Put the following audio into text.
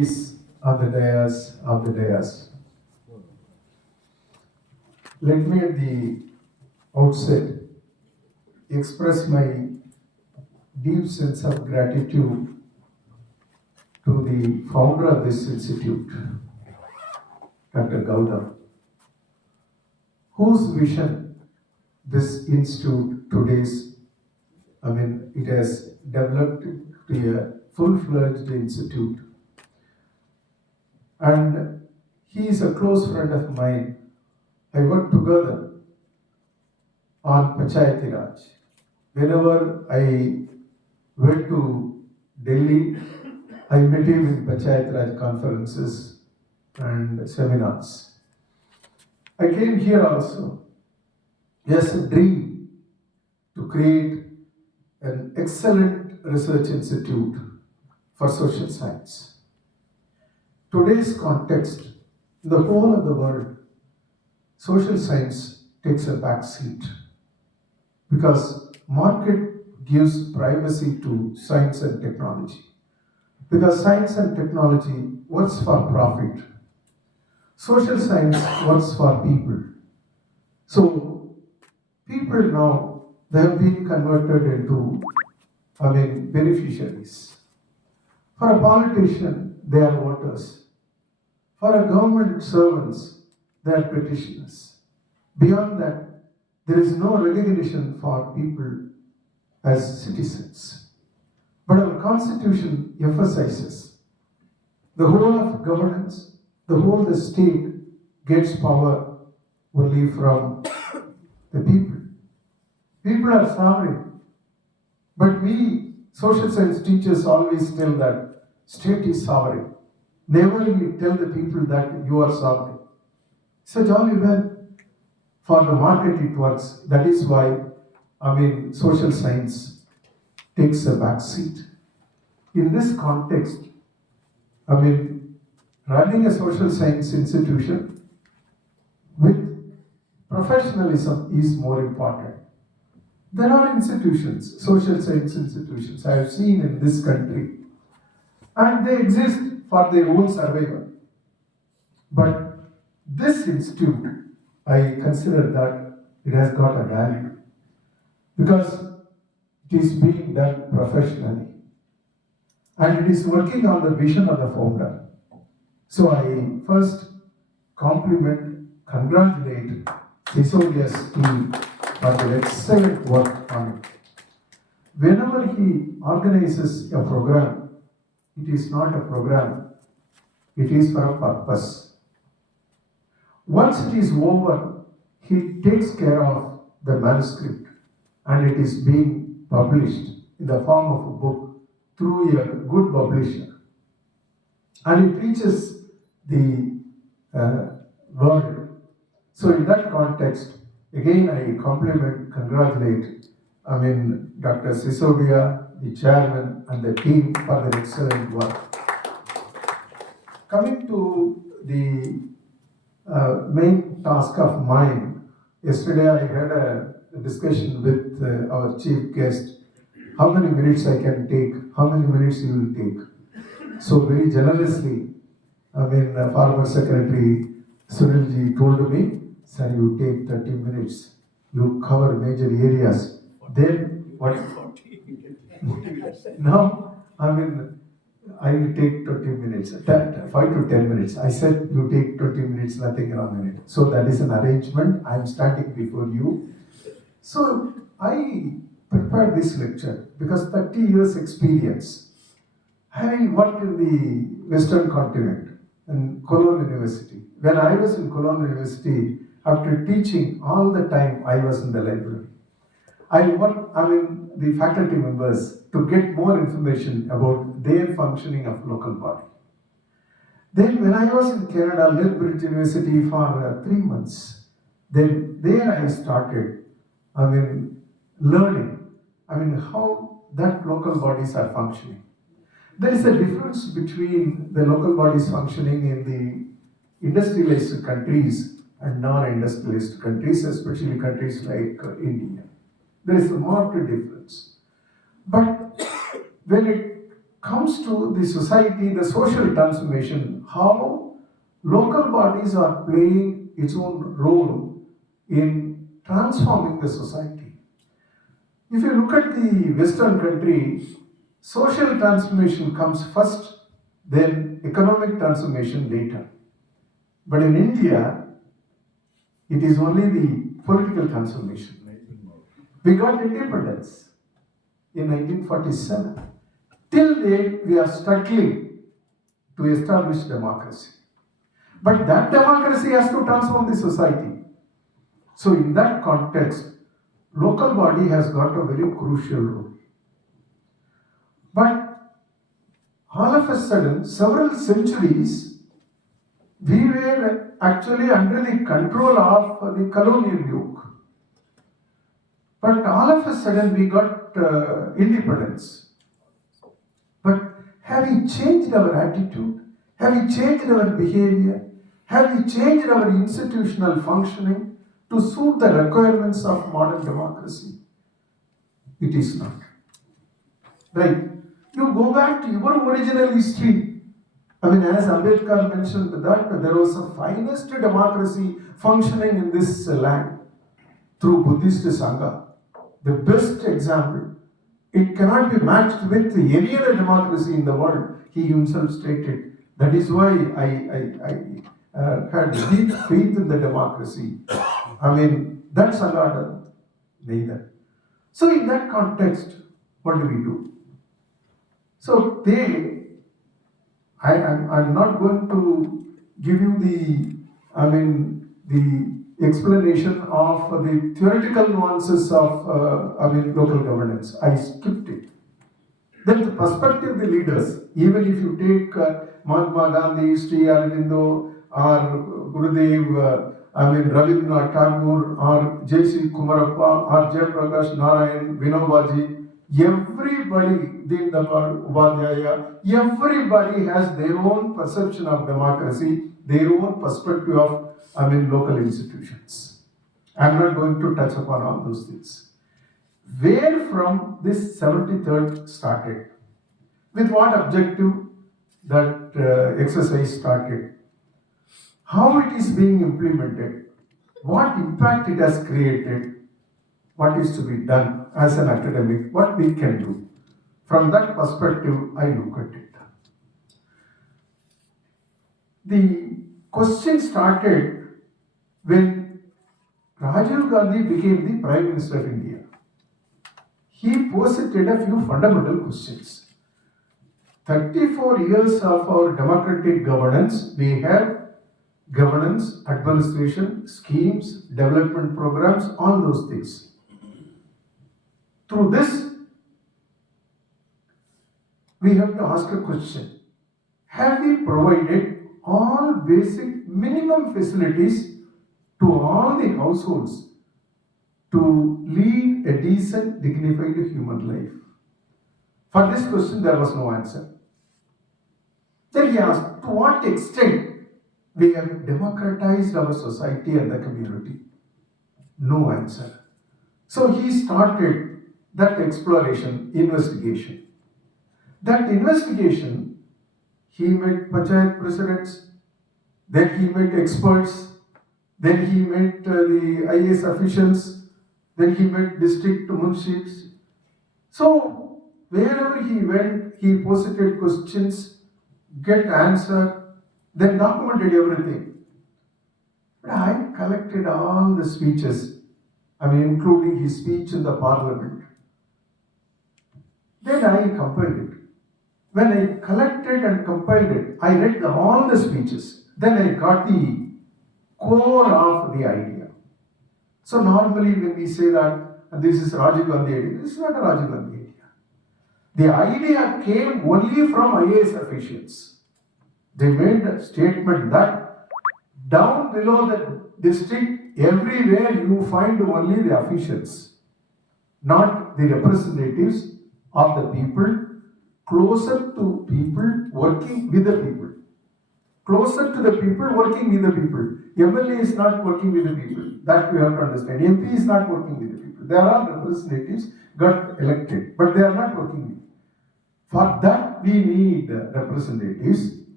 Peace on the dais of the dais. Let me at the outset express my deep sense of gratitude to the founder of this institute, Dr. Gautam, whose vision this institute today's, it has developed to be a full-fledged institute. And he is a close friend of mine. I work together on Panchayati Raj. Whenever I went to Delhi, I met him in Panchayati Raj conferences and seminars. I came here also. Yes, a dream to create an excellent research institute for social science. Today's context, in the whole of the world, social science takes a back seat because market gives primacy to science and technology. Because science and technology works for profit. Social science works for people. So people now, they have been converted into, beneficiaries. For a politician, they are voters. For a government servants, they are petitioners. Beyond that, there is no recognition for people as citizens. But our constitution emphasizes the whole of governance, the whole of the state gets power only from the people. People are sovereign. But we, social science teachers, always tell that state is sovereign. Never we tell the people that you are sovereign. So jolly well. For the market it works. That is why, social science takes a back seat. In this context, running a social science institution with professionalism is more important. There are institutions, social science institutions, I have seen in this country, and they exist for their own survival. But this institute, I consider that it has got a value because it is being done professionally and it is working on the vision of the founder. So I first congratulate Sisodia's team for their excellent work on it. Whenever he organizes a program, it is not a program, it is for a purpose. Once it is over, he takes care of the manuscript and it is being published in the form of a book through a good publisher. And it reaches the world. So in that context, again I congratulate, Dr. Sisodia, the chairman and the team for their excellent work. Coming to the main task of mine, yesterday I had a discussion with our chief guest, how many minutes I can take, how many minutes you will take. So very generously, former secretary Sunilji told me, sir, you take 30 minutes, you cover major areas. Then what? Now, I will take 20 minutes, 5 to 10 minutes. I said, you take 20 minutes, nothing wrong in it. So that is an arrangement. I am standing before you. So I prepared this lecture because 30 years experience. I worked in the Western continent in Cologne University. When I was in Cologne University, after teaching all the time, I was in the library. I worked, the faculty members to get more information about their functioning of local body. Then when I was in Canada, Lethbridge University for 3 months, then there I started, learning, how that local bodies are functioning. There is a difference between the local bodies functioning in the industrialized countries and non-industrialized countries, especially countries like India. There is a marked difference. But when it comes to the society, the social transformation, how local bodies are playing its own role in transforming the society. If you look at the Western country, social transformation comes first, then economic transformation later. But in India, it is only the political transformation. We got independence in 1947. Till date, we are struggling to establish democracy. But that democracy has to transform the society. So in that context, local body has got a very crucial role. But all of a sudden, several centuries, we were actually under the control of the colonial yoke. But all of a sudden, we got independence. But have we changed our attitude? Have we changed our behavior? Have we changed our institutional functioning to suit the requirements of modern democracy? It is not. Right? You go back to your original history. I mean, as Ambedkar mentioned that there was a finest democracy functioning in this land through Buddhist Sangha. The best example. It cannot be matched with any other democracy in the world, he himself stated. That is why I had deep faith in the democracy. I mean, that's Sangha neither. So in that context, what do we do? So I'm not going to give you the explanation of the theoretical nuances of local governance. I skipped it. Then the perspective of the leaders, even if you take Mahatma Gandhi, Sri Aurobindo, or Gurudev, Rabindranath Tagore, or J.C. Kumarappa, or Jayaprakash Narayan, Vinobaji, everybody, Deendayal Upadhyaya, everybody has their own perception of democracy, their own perspective of local institutions. I'm not going to touch upon all those things. Where from this 73rd started? With what objective that exercise started? How it is being implemented? What impact it has created? What is to be done as an academic? What we can do? From that perspective, I look at it. The question started when Rajiv Gandhi became the Prime Minister of India. He posited a few fundamental questions. 34 years of our democratic governance, we have governance, administration, schemes, development programs, all those things. Through this, we have to ask a question. Have we provided all basic minimum facilities to all the households to lead a decent, dignified human life? For this question, there was no answer. Then he asked, to what extent we have democratized our society and the community? No answer. So he started that exploration, investigation. That investigation, he met panchayat presidents, then he met experts, then he met the IAS officials, then he met district munshis. So wherever he went, he posited questions, get answer, then documented everything. But I collected all the speeches, including his speech in the parliament. Then I compiled it. When I collected and compiled it, I read all the speeches. Then I got the core of the idea. So normally when we say that this is Rajiv Gandhi idea, this is not a Rajiv Gandhi idea. The idea came only from IAS officials. They made a statement that down below the district, everywhere you find only the officials, not the representatives of the people, closer to people, working with the people. Closer to the people, working with the people. MLA is not working with the people. That we have to understand. MP is not working with the people. There are representatives got elected, but they are not working with. For that we need representatives.